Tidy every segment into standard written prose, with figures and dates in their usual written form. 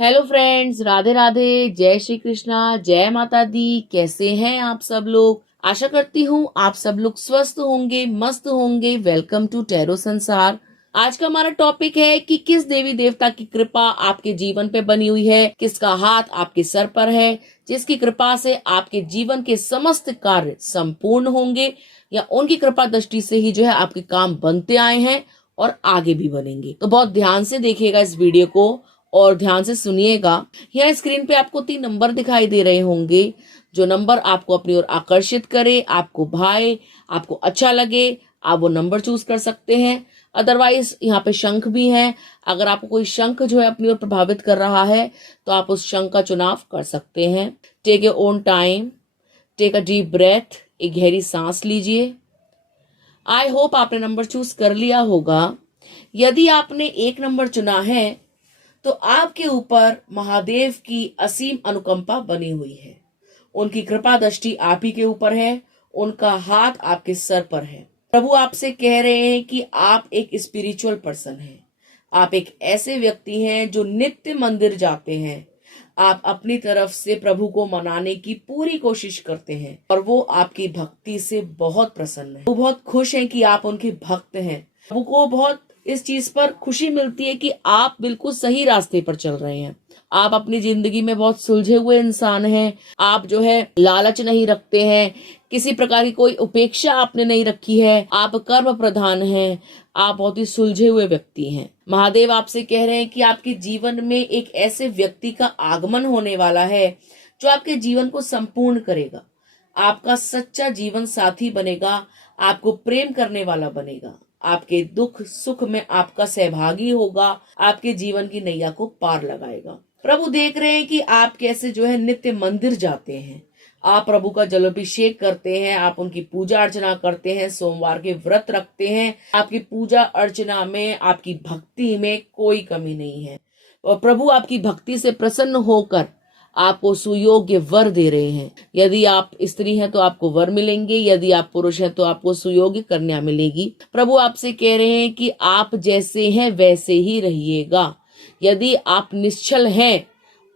Hello friends, Radhe Radhe, जय श्री कृष्णा, जय माता दी। कैसे हैं आप सब लोग? आशा करती हूँ आप सब लोग स्वस्थ होंगे, मस्त होंगे। वेलकम टू टैरो संसार। आज का हमारा टॉपिक है कि किस देवी देवता की कृपा आपके जीवन पे बनी हुई है, किसका हाथ आपके सर पर है, जिसकी कृपा से आपके जीवन के समस्त कार्य संपूर्ण होंगे, या उनकी कृपा दृष्टि से ही जो है आपके काम बनते आए हैं और आगे भी बनेंगे। तो बहुत ध्यान से देखिएगा इस वीडियो को और ध्यान से सुनिएगा। यहाँ स्क्रीन पे आपको 3 नंबर दिखाई दे रहे होंगे। जो नंबर आपको अपनी ओर आकर्षित करे, आपको भाए, आपको अच्छा लगे, आप वो नंबर चूज कर सकते हैं। अदरवाइज यहाँ पे शंख भी है। अगर आपको कोई शंख जो है अपनी ओर प्रभावित कर रहा है तो आप उस शंख का चुनाव कर सकते हैं। Take your own time, take a deep breath, एक गहरी सांस लीजिए। आई होप आपने नंबर चूज कर लिया होगा। यदि आपने 1 नंबर चुना है तो आपके ऊपर महादेव की असीम अनुकंपा बनी हुई है। उनकी कृपा दृष्टि आप ही के ऊपर है, उनका हाथ आपके सर पर है। प्रभु आपसे कह रहे हैं कि आप एक स्पिरिचुअल पर्सन हैं। आप एक ऐसे व्यक्ति हैं जो नित्य मंदिर जाते हैं। आप अपनी तरफ से प्रभु को मनाने की पूरी कोशिश करते हैं और वो आपकी भक्ति से बहुत प्रसन्न है। वो बहुत खुश हैं कि आप उनके भक्त हैं। प्रभु को बहुत इस चीज पर खुशी मिलती है कि आप बिल्कुल सही रास्ते पर चल रहे हैं। आप अपनी जिंदगी में बहुत सुलझे हुए इंसान हैं। आप जो है लालच नहीं रखते हैं, किसी प्रकार की कोई उपेक्षा आपने नहीं रखी है। आप कर्म प्रधान हैं। आप बहुत ही सुलझे हुए व्यक्ति हैं। महादेव आपसे कह रहे हैं कि आपके जीवन में एक ऐसे व्यक्ति का आगमन होने वाला है जो आपके जीवन को संपूर्ण करेगा। आपका सच्चा जीवन साथी बनेगा, आपको प्रेम करने वाला बनेगा, आपके दुख सुख में आपका सहभागी होगा, आपके जीवन की नैया को पार लगाएगा। प्रभु देख रहे हैं कि आप कैसे जो है नित्य मंदिर जाते हैं, आप प्रभु का जलाभिषेक करते हैं, आप उनकी पूजा अर्चना करते हैं, सोमवार के व्रत रखते हैं। आपकी पूजा अर्चना में, आपकी भक्ति में कोई कमी नहीं है और प्रभु आपकी भक्ति से प्रसन्न होकर आपको सुयोग्य वर दे रहे हैं। यदि आप स्त्री हैं तो आपको वर मिलेंगे, यदि आप पुरुष हैं तो आपको सुयोग्य कन्या मिलेगी। प्रभु आपसे कह रहे हैं कि आप जैसे हैं वैसे ही रहिएगा। यदि आप निश्चल हैं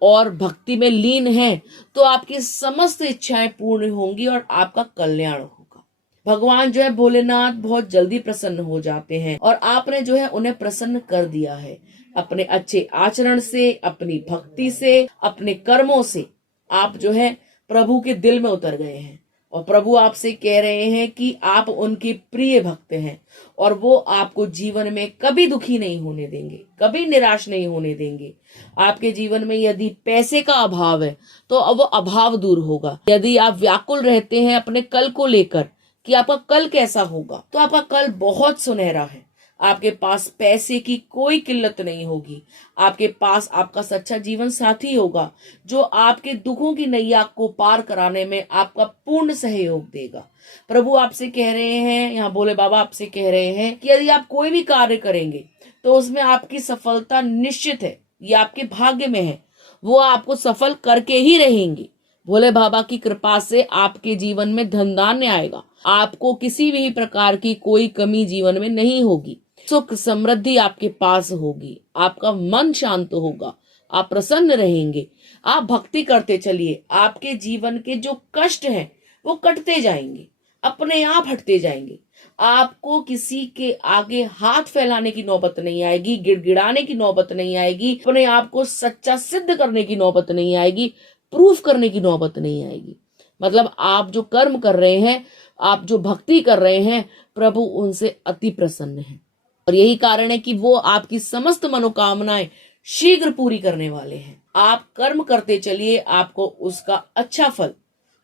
और भक्ति में लीन हैं तो आपकी समस्त इच्छाएं पूर्ण होंगी और आपका कल्याण होगा। भगवान जो है भोलेनाथ बहुत जल्दी प्रसन्न हो जाते हैं और आपने जो है उन्हें प्रसन्न कर दिया है। अपने अच्छे आचरण से, अपनी भक्ति से, अपने कर्मों से आप जो है प्रभु के दिल में उतर गए हैं और प्रभु आपसे कह रहे हैं कि आप उनके प्रिय भक्त हैं और वो आपको जीवन में कभी दुखी नहीं होने देंगे, कभी निराश नहीं होने देंगे। आपके जीवन में यदि पैसे का अभाव है तो अब वो अभाव दूर होगा। यदि आप व्याकुल रहते हैं अपने कल को लेकर कि आपका कल कैसा होगा, तो आपका कल बहुत सुनहरा है। आपके पास पैसे की कोई किल्लत नहीं होगी। आपके पास आपका सच्चा जीवन साथी होगा जो आपके दुखों की नैया को पार कराने में आपका पूर्ण सहयोग देगा। प्रभु आपसे कह रहे हैं, यहाँ भोले बाबा आपसे कह रहे हैं कि यदि आप कोई भी कार्य करेंगे तो उसमें आपकी सफलता निश्चित है, ये आपके भाग्य में है। वो आपको सफल करके ही रहेंगे। भोले बाबा की कृपा से आपके जीवन में धन धान्य आएगा। आपको किसी भी प्रकार की कोई कमी जीवन में नहीं होगी। सुख समृद्धि आपके पास होगी। आपका मन शांत होगा, आप प्रसन्न रहेंगे। आप भक्ति करते चलिए। आपके जीवन के जो कष्ट हैं वो कटते जाएंगे, अपने आप हटते जाएंगे। आपको किसी के आगे हाथ फैलाने की नौबत नहीं आएगी, गिड़गिड़ाने की नौबत नहीं आएगी, अपने आप को सच्चा सिद्ध करने की नौबत नहीं आएगी, प्रूफ करने की नौबत नहीं आएगी। मतलब आप जो कर्म कर रहे हैं, आप जो भक्ति कर रहे हैं, प्रभु उनसे अति प्रसन्न है और यही कारण है कि वो आपकी समस्त मनोकामनाएं शीघ्र पूरी करने वाले हैं। आप कर्म करते चलिए, आपको उसका अच्छा फल,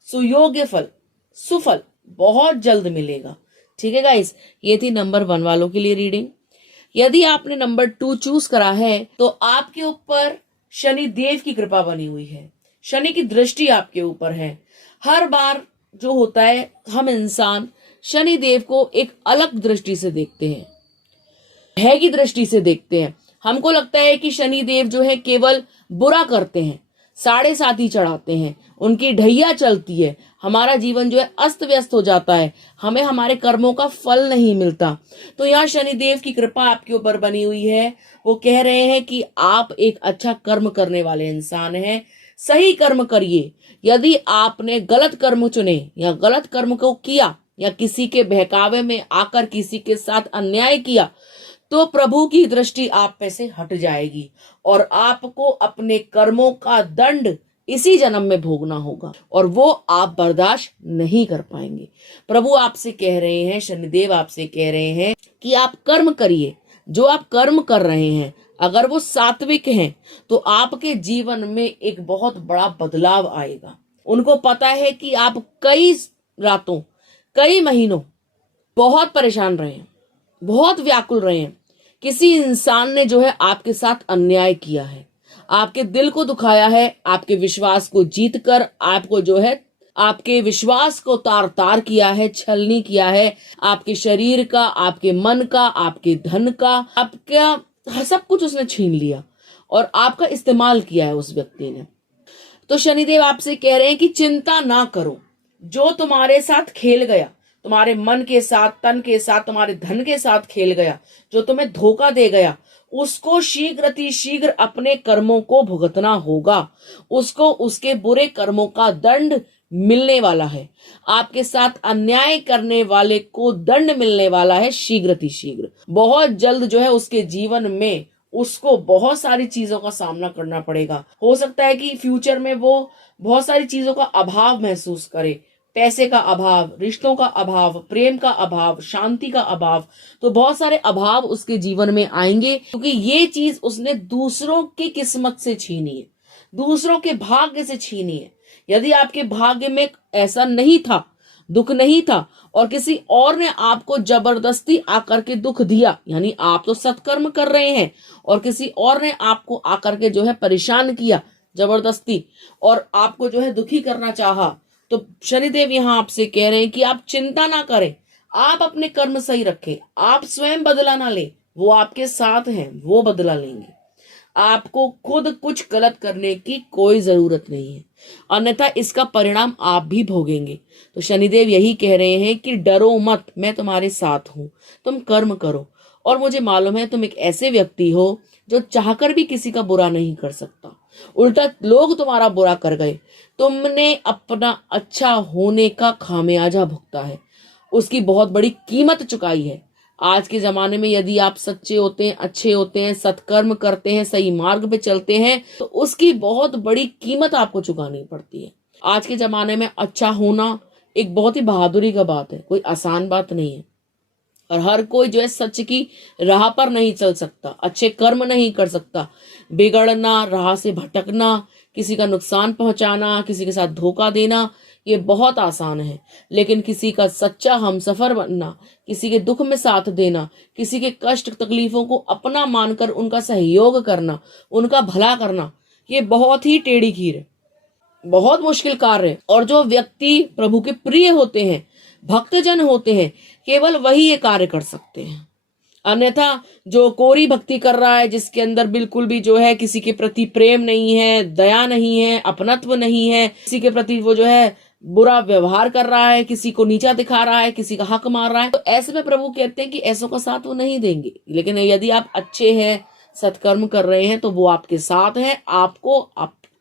सुयोग्य फल, सुफल बहुत जल्द मिलेगा। ठीक है गाइस, ये थी नंबर 1 वालों के लिए रीडिंग। यदि आपने नंबर 2 चूज करा है तो आपके ऊपर शनि देव की कृपा बनी हुई है। शनि की दृष्टि आपके ऊपर है। हर बार जो होता है, हम इंसान शनि देव को एक अलग दृष्टि से देखते हैं, भय की दृष्टि से देखते हैं। हमको लगता है कि शनि देव जो है केवल बुरा करते हैं, साढ़े साथी चढ़ाते हैं, उनकी ढैया चलती है, हमारा जीवन जो है अस्त व्यस्त हो जाता है, हमें हमारे कर्मों का फल नहीं मिलता। तो यहाँ शनिदेव की कृपा आपके ऊपर बनी हुई है। वो कह रहे हैं कि आप एक अच्छा कर्म करने वाले इंसान हैं, सही कर्म करिए। यदि आपने गलत कर्म चुने या गलत कर्म को किया या किसी के बहकावे में आकर किसी के साथ अन्याय किया, तो प्रभु की दृष्टि आप पे से हट जाएगी और आपको अपने कर्मों का दंड इसी जन्म में भोगना होगा और वो आप बर्दाश्त नहीं कर पाएंगे। प्रभु आपसे कह रहे हैं, शनिदेव आपसे कह रहे हैं कि आप कर्म करिए। जो आप कर्म कर रहे हैं अगर वो सात्विक हैं तो आपके जीवन में एक बहुत बड़ा बदलाव आएगा। उनको पता है कि आप कई रातों, कई महीनों बहुत परेशान रहे हैं, बहुत व्याकुल रहे हैं। किसी इंसान ने जो है आपके साथ अन्याय किया है, आपके दिल को दुखाया है, आपके विश्वास को जीतकर आपको जो है आपके विश्वास को तार तार किया है, छलनी किया है, आपके शरीर का, आपके मन का, आपके धन का, आपका सब कुछ उसने छीन लिया और आपका इस्तेमाल किया है उस व्यक्ति ने। तो शनिदेव आपसे कह रहे हैं कि चिंता ना करो। जो तुम्हारे साथ खेल गया, तुम्हारे मन के साथ, तन के साथ, तुम्हारे धन के साथ खेल गया, जो तुम्हें धोखा दे गया, उसको शीघ्र अपने कर्मों को भुगतना होगा। उसको उसके बुरे कर्मों का दंड मिलने वाला है। आपके साथ अन्याय करने वाले को दंड मिलने वाला है शीघ्र। बहुत जल्द जो है उसके जीवन में उसको बहुत सारी चीजों का सामना करना पड़ेगा। हो सकता है कि फ्यूचर में वो बहुत सारी चीजों का अभाव महसूस करे, पैसे का अभाव, रिश्तों का अभाव, प्रेम का अभाव, शांति का अभाव। तो बहुत सारे अभाव उसके जीवन में आएंगे क्योंकि ये चीज उसने दूसरों की किस्मत से छीनी है, दूसरों के भाग्य से छीनी है। यदि आपके भाग्य में ऐसा नहीं था, दुख नहीं था और किसी और ने आपको जबरदस्ती आकर के दुख दिया, यानी आप तो सत्कर्म कर रहे हैं और किसी और ने आपको आकर के जो है परेशान किया जबरदस्ती और आपको जो है दुखी करना चाहा, तो शनिदेव यहाँ आपसे कह रहे हैं कि आप चिंता ना करें, आप अपने कर्म सही रखें, आप स्वयं बदला ना लें, वो आपके साथ हैं, वो बदला लेंगे। आपको खुद कुछ गलत करने की कोई जरूरत नहीं है, अन्यथा इसका परिणाम आप भी भोगेंगे। तो शनिदेव यही कह रहे हैं कि डरो मत, मैं तुम्हारे साथ हूं, तुम कर्म करो। और मुझे मालूम है तुम एक ऐसे व्यक्ति हो जो चाहकर भी किसी का बुरा नहीं कर सकता, उल्टा लोग तुम्हारा बुरा कर गए, तुमने अपना अच्छा होने का खामियाजा भुगता है, उसकी बहुत बड़ी कीमत चुकाई है। आज के जमाने में यदि आप सच्चे होते हैं, अच्छे होते हैं, सत्कर्म करते हैं, सही मार्ग पे चलते हैं, तो उसकी बहुत बड़ी कीमत आपको चुकानी पड़ती है। आज के जमाने में अच्छा होना एक बहुत ही बहादुरी का बात है, कोई आसान बात नहीं है और हर कोई जो है सच की राह पर नहीं चल सकता, अच्छे कर्म नहीं कर सकता। बिगड़ना, राह से भटकना, किसी का नुकसान पहुंचाना, किसी के साथ धोखा देना, ये बहुत आसान है। लेकिन किसी का सच्चा हमसफर बनना, किसी के दुख में साथ देना, किसी के कष्ट तकलीफों को अपना मानकर उनका सहयोग करना, उनका भला करना, ये बहुत ही टेढ़ी खीर है, बहुत मुश्किल कार्य है। और जो व्यक्ति प्रभु के प्रिय होते हैं, भक्तजन होते हैं, केवल वही ये कार्य कर सकते हैं। अन्यथा जो कोरी भक्ति कर रहा है, जिसके अंदर बिल्कुल भी जो है किसी के प्रति प्रेम नहीं है, दया नहीं है, अपनत्व नहीं है, किसी के प्रति वो जो है बुरा व्यवहार कर रहा है, किसी को नीचा दिखा रहा है, किसी का हक मार रहा है, तो ऐसे में प्रभु कहते हैं कि ऐसों का साथ वो नहीं देंगे। लेकिन यदि आप अच्छे हैं, सत्कर्म कर रहे हैं, तो वो आपके साथ हैं। आपको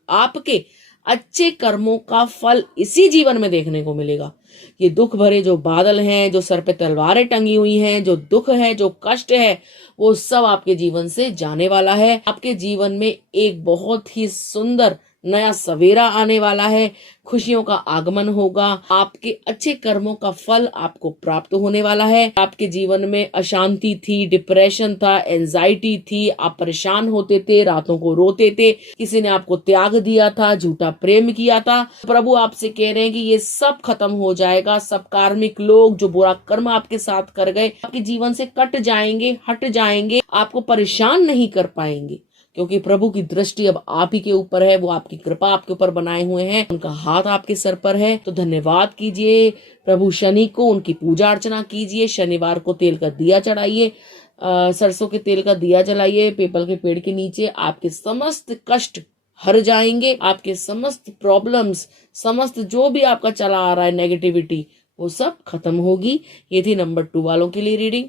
आपके अच्छे कर्मों का फल इसी जीवन में देखने को मिलेगा। ये दुख भरे जो बादल हैं, जो सर पे तलवारें टंगी हुई हैं, जो दुख है, जो कष्ट है, वो सब आपके जीवन से जाने वाला है। आपके जीवन में एक बहुत ही सुंदर नया सवेरा आने वाला है, खुशियों का आगमन होगा, आपके अच्छे कर्मों का फल आपको प्राप्त होने वाला है। आपके जीवन में अशांति थी, डिप्रेशन था, एंजाइटी थी, आप परेशान होते थे, रातों को रोते थे, किसी ने आपको त्याग दिया था, झूठा प्रेम किया था, प्रभु आपसे कह रहे हैं कि ये सब खत्म हो जाएगा। सब कार्मिक लोग जो बुरा कर्म आपके साथ कर गए, आपके जीवन से कट जाएंगे, हट जाएंगे, आपको परेशान नहीं कर पाएंगे, क्योंकि प्रभु की दृष्टि अब आप ही के ऊपर है, वो आपकी कृपा आपके ऊपर बनाए हुए हैं, उनका हाथ आपके सर पर है। तो धन्यवाद कीजिए प्रभु शनि को, उनकी पूजा अर्चना कीजिए, शनिवार को तेल का दिया चढ़ाइए, सरसों के तेल का दिया जलाइए, पीपल के पेड़ के नीचे, आपके समस्त कष्ट हर जाएंगे, आपके समस्त प्रॉब्लम्स, समस्त जो भी आपका चला आ रहा है नेगेटिविटी, वो सब खत्म होगी। ये थी नंबर 2 वालों के लिए रीडिंग।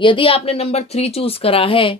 यदि आपने नंबर 3 चूज करा है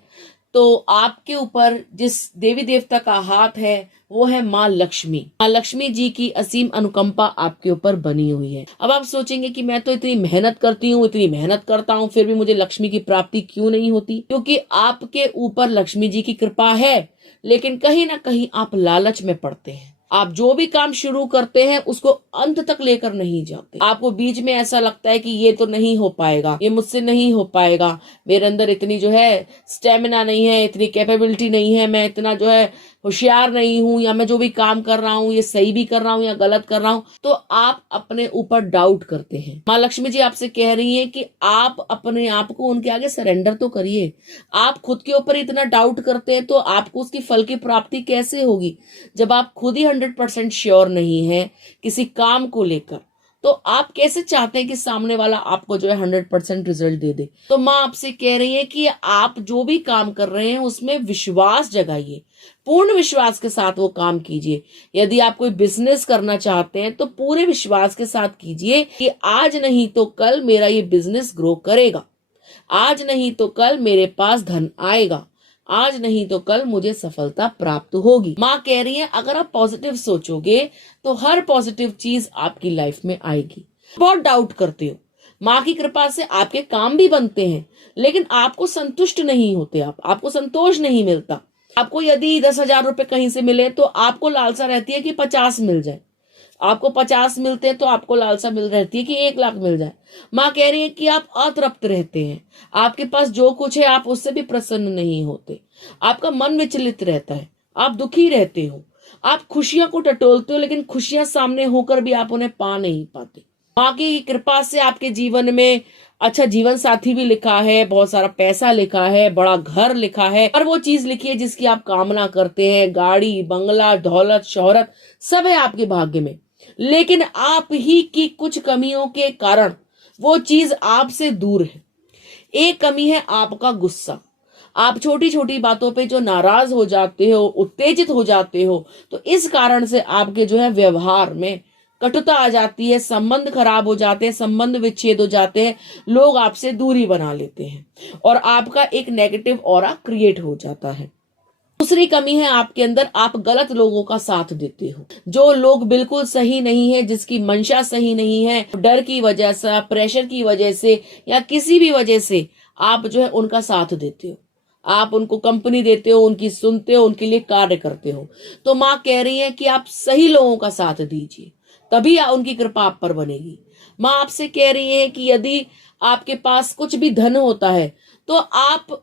तो आपके ऊपर जिस देवी देवता का हाथ है वो है माँ लक्ष्मी। माँ लक्ष्मी जी की असीम अनुकंपा आपके ऊपर बनी हुई है। अब आप सोचेंगे कि मैं तो इतनी मेहनत करती हूँ, इतनी मेहनत करता हूँ, फिर भी मुझे लक्ष्मी की प्राप्ति क्यों नहीं होती? क्योंकि आपके ऊपर लक्ष्मी जी की कृपा है, लेकिन कहीं ना कहीं आप लालच में पड़ते हैं। आप जो भी काम शुरू करते हैं उसको अंत तक लेकर नहीं जाते। आपको बीच में ऐसा लगता है कि ये तो नहीं हो पाएगा, ये मुझसे नहीं हो पाएगा, मेरे अंदर इतनी जो है स्टेमिना नहीं है, इतनी कैपेबिलिटी नहीं है, मैं इतना जो है होशियार नहीं हूं, या मैं जो भी काम कर रहा हूं ये सही भी कर रहा हूं या गलत कर रहा हूं। तो आप अपने ऊपर डाउट करते हैं। माँ लक्ष्मी जी आपसे कह रही हैं कि आप अपने आप को उनके आगे सरेंडर तो करिए। आप खुद के ऊपर इतना डाउट करते हैं तो आपको उसकी फल की प्राप्ति कैसे होगी? जब आप खुद ही 100% श्योर नहीं है किसी काम को लेकर, तो आप कैसे चाहते हैं कि सामने वाला आपको जो है 100% रिजल्ट दे दे? तो माँ आपसे कह रही है कि आप जो भी काम कर रहे हैं उसमें विश्वास जगाइए, पूर्ण विश्वास के साथ वो काम कीजिए। यदि आप कोई बिजनेस करना चाहते हैं तो पूरे विश्वास के साथ कीजिए कि आज नहीं तो कल मेरा ये बिजनेस ग्रो करेगा, आज नहीं तो कल मेरे पास धन आएगा, आज नहीं तो कल मुझे सफलता प्राप्त होगी। माँ कह रही है अगर आप पॉजिटिव सोचोगे तो हर पॉजिटिव चीज आपकी लाइफ में आएगी। बहुत डाउट करते हो, माँ की कृपा से आपके काम भी बनते हैं, लेकिन आपको संतुष्ट नहीं होते, आपको संतोष नहीं मिलता। आपको यदि 10,000 रुपए कहीं से मिले तो आपको लालसा रहती है कि 50 मिल जाए, आपको 50 मिलते हैं तो आपको लालसा मिल रहती है कि 1,00,000 मिल जाए। माँ कह रही है कि आप अतृप्त रहते हैं, आपके पास जो कुछ है आप उससे भी प्रसन्न नहीं होते, आपका मन विचलित रहता है, आप दुखी रहते हो, आप खुशियां को टटोलते हो, लेकिन खुशियां सामने होकर भी आप उन्हें पा नहीं पाते। माँ की कृपा से आपके जीवन में अच्छा जीवन साथी भी लिखा है, बहुत सारा पैसा लिखा है, बड़ा घर लिखा है, और वो चीज लिखी है जिसकी आप कामना करते हैं, गाड़ी, बंगला, दौलत, शोहरत सब है आपके भाग्य में। लेकिन आप ही की कुछ कमियों के कारण वो चीज आपसे दूर है। एक कमी है आपका गुस्सा। आप छोटी छोटी बातों पे जो नाराज हो जाते हो, उत्तेजित हो जाते हो, तो इस कारण से आपके जो है व्यवहार में कटुता आ जाती है, संबंध खराब हो जाते हैं, संबंध विच्छेद हो जाते हैं, लोग आपसे दूरी बना लेते हैं और आपका एक नेगेटिव ऑरा क्रिएट हो जाता है। दूसरी कमी है आपके अंदर, आप गलत लोगों का साथ देते हो। जो लोग बिल्कुल सही नहीं है, जिसकी मंशा सही नहीं है, डर की वजह से, प्रेशर की वजह से या किसी भी वजह से आप जो है उनका साथ देते हो, आप उनको कंपनी देते हो, उनकी सुनते हो, उनके लिए कार्य करते हो। तो माँ कह रही है कि आप सही लोगों का साथ दीजिए, तभी उनकी कृपा आप पर बनेगी। माँ आपसे कह रही है कि यदि आपके पास कुछ भी धन होता है तो आप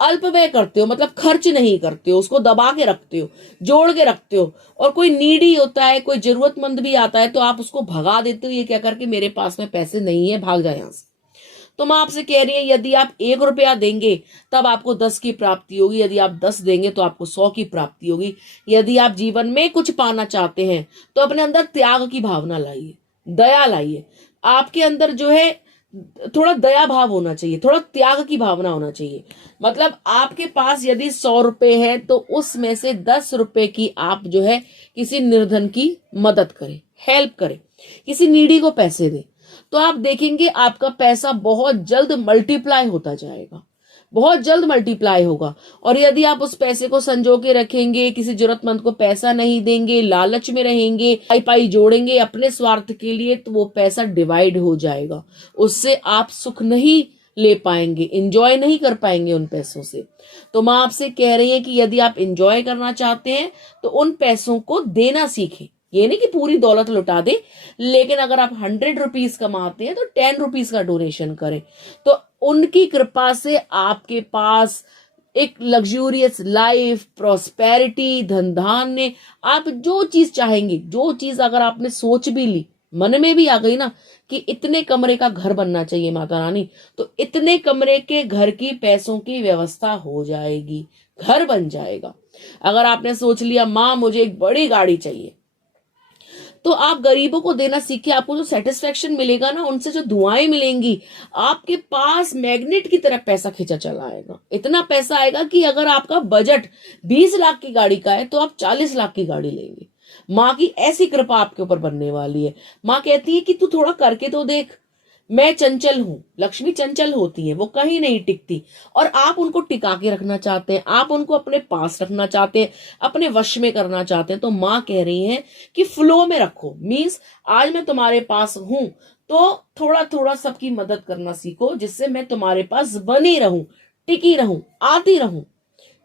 अल्प व्यय करते हो, मतलब खर्च नहीं करते हो, उसको दबा के रखते हो, जोड़ के रखते हो, और कोई नीडी होता है, कोई जरूरतमंद भी आता है तो आप उसको भगा देते हो, ये क्या करके मेरे पास में पैसे नहीं है, भाग जाए यहां से। तो मैं आपसे कह रही है यदि आप 1 रुपया देंगे तब आपको 10 की प्राप्ति होगी, यदि आप 10 देंगे तो आपको 100 की प्राप्ति होगी। यदि आप जीवन में कुछ पाना चाहते हैं तो अपने अंदर त्याग की भावना लाइए, दया लाइए। आपके अंदर जो है थोड़ा दया भाव होना चाहिए, थोड़ा त्याग की भावना होना चाहिए। मतलब आपके पास यदि 100 रुपए है तो उसमें से 10 रुपए की आप जो है किसी निर्धन की मदद करें, हेल्प करें, किसी नीडी को पैसे दें, तो आप देखेंगे आपका पैसा बहुत जल्द मल्टीप्लाई होता जाएगा, बहुत जल्द मल्टीप्लाई होगा। और यदि आप उस पैसे को संजो के रखेंगे, किसी जरूरतमंद को पैसा नहीं देंगे, लालच में रहेंगे, पाई पाई जोड़ेंगे अपने स्वार्थ के लिए, तो वो पैसा डिवाइड हो जाएगा, उससे आप सुख नहीं ले पाएंगे, इंजॉय नहीं कर पाएंगे उन पैसों से। तो माँ आपसे कह रही है कि यदि आप इंजॉय करना चाहते हैं तो उन पैसों को देना सीखें। ये नहीं कि पूरी दौलत लुटा दे, लेकिन अगर आप 100 रुपीज कमाते हैं तो 10 रुपीज का डोनेशन करें, तो उनकी कृपा से आपके पास एक लग्जूरियस लाइफ, प्रॉस्पेरिटी, धन धान्य, आप जो चीज चाहेंगे, जो चीज अगर आपने सोच भी ली, मन में भी आ गई ना कि इतने कमरे का घर बनना चाहिए माता रानी, तो इतने कमरे के घर की पैसों की व्यवस्था हो जाएगी, घर बन जाएगा। अगर आपने सोच लिया माँ मुझे एक बड़ी गाड़ी चाहिए, तो आप गरीबों को देना सीखिए, आपको जो सेटिस्फेक्शन मिलेगा ना, उनसे जो दुआएं मिलेंगी, आपके पास मैग्नेट की तरह पैसा खींचा चला आएगा। इतना पैसा आएगा कि अगर आपका बजट 20 लाख की गाड़ी का है तो आप 40 लाख की गाड़ी लेंगे। माँ की ऐसी कृपा आपके ऊपर बनने वाली है। माँ कहती है कि तू थोड़ा करके तो देख। मैं चंचल हूं, लक्ष्मी चंचल होती है, वो कहीं नहीं टिकती, और आप उनको टिका के रखना चाहते हैं, आप उनको अपने पास रखना चाहते हैं, अपने वश में करना चाहते हैं। तो माँ कह रही है कि फ्लो में रखो। मीन्स आज मैं तुम्हारे पास हूं तो थोड़ा थोड़ा सबकी मदद करना सीखो, जिससे मैं तुम्हारे पास बनी रहूं, टिकी रहूं, आती रहूं।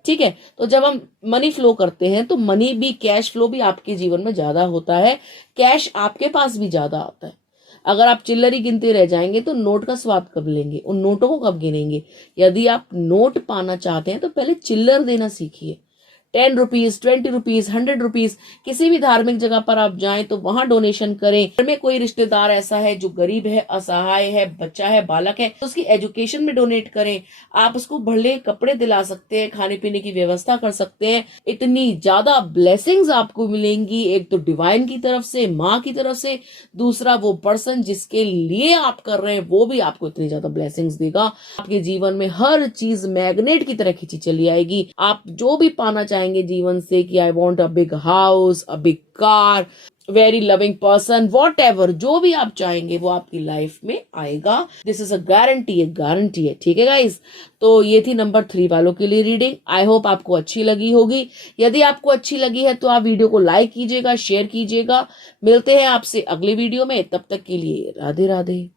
ठीक है, तो जब हम मनी फ्लो करते हैं तो मनी भी, कैश फ्लो भी आपके जीवन में ज्यादा होता है, कैश आपके पास भी ज्यादा आता है। अगर आप चिल्लर ही गिनते रह जाएंगे तो नोट का स्वाद कब लेंगे, उन नोटों को कब गिनेंगे। यदि आप नोट पाना चाहते हैं तो पहले चिल्लर देना सीखिए। 10 रुपीज, 20 रुपीज, 100 रुपीज, किसी भी धार्मिक जगह पर आप जाएं तो वहां डोनेशन करें। घर में कोई रिश्तेदार ऐसा है जो गरीब है, असहाय है, बच्चा है, बालक है, तो उसकी एजुकेशन में डोनेट करें। आप उसको भले कपड़े दिला सकते हैं, खाने पीने की व्यवस्था कर सकते हैं। इतनी ज्यादा ब्लेसिंग्स आपको मिलेंगी, एक तो डिवाइन की तरफ से, माँ की तरफ से, दूसरा वो पर्सन जिसके लिए आप कर रहे हैं वो भी आपको इतनी ज्यादा ब्लेसिंग्स देगा। आपके जीवन में हर चीज मैग्नेट की तरह खींची चली आएगी। आप जो भी पाना चाहेंगे जीवन से, कि I want a big house, a big car, very loving person, what ever, जो भी आप चाहेंगे वो आपकी लाइफ में आएगा। दिस इज अ गारंटी, एक गारंटी है। ठीक है गाइस, तो ये थी नंबर 3 वालों के लिए रीडिंग। आई होप आपको अच्छी लगी होगी। यदि आपको अच्छी लगी है तो आप वीडियो को लाइक कीजिएगा, शेयर कीजिएगा। मिलते हैं आपसे अगले वीडियो में, तब तक के लिए राधे राधे।